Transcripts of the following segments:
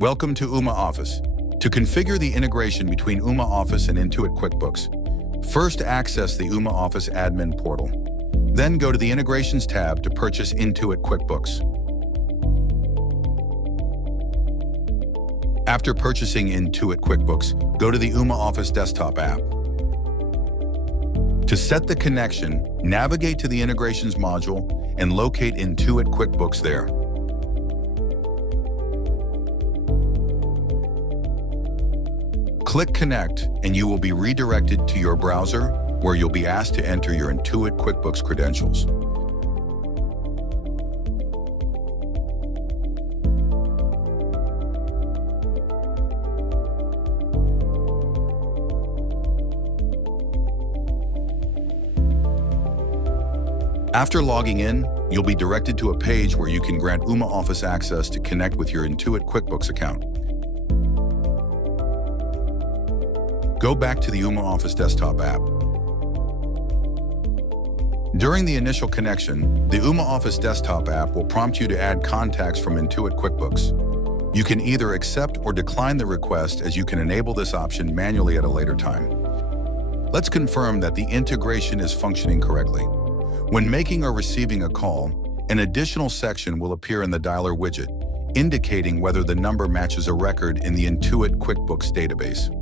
Welcome to Ooma Office. To configure the integration between Ooma Office and Intuit QuickBooks, first access the Ooma Office admin portal. Then go to the Integrations tab to purchase Intuit QuickBooks. After purchasing Intuit QuickBooks, go to the Ooma Office desktop app. To set the connection, navigate to the Integrations module and locate Intuit QuickBooks there. Click Connect and you will be redirected to your browser where you'll be asked to enter your Intuit QuickBooks credentials. After logging in, you'll be directed to a page where you can grant Ooma Office access to connect with your Intuit QuickBooks account. Go back to the Ooma Office desktop app. During the initial connection, the Ooma Office desktop app will prompt you to add contacts from Intuit QuickBooks. You can either accept or decline the request, as you can enable this option manually at a later time. Let's confirm that the integration is functioning correctly. When making or receiving a call, an additional section will appear in the dialer widget, indicating whether the number matches a record in the Intuit QuickBooks database.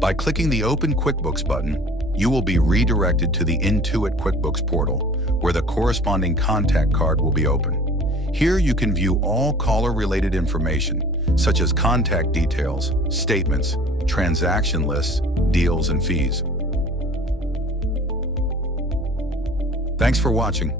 By clicking the Open QuickBooks button, you will be redirected to the Intuit QuickBooks portal, where the corresponding contact card will be open. Here you can view all caller-related information, such as contact details, statements, transaction lists, deals, and fees. Thanks for watching.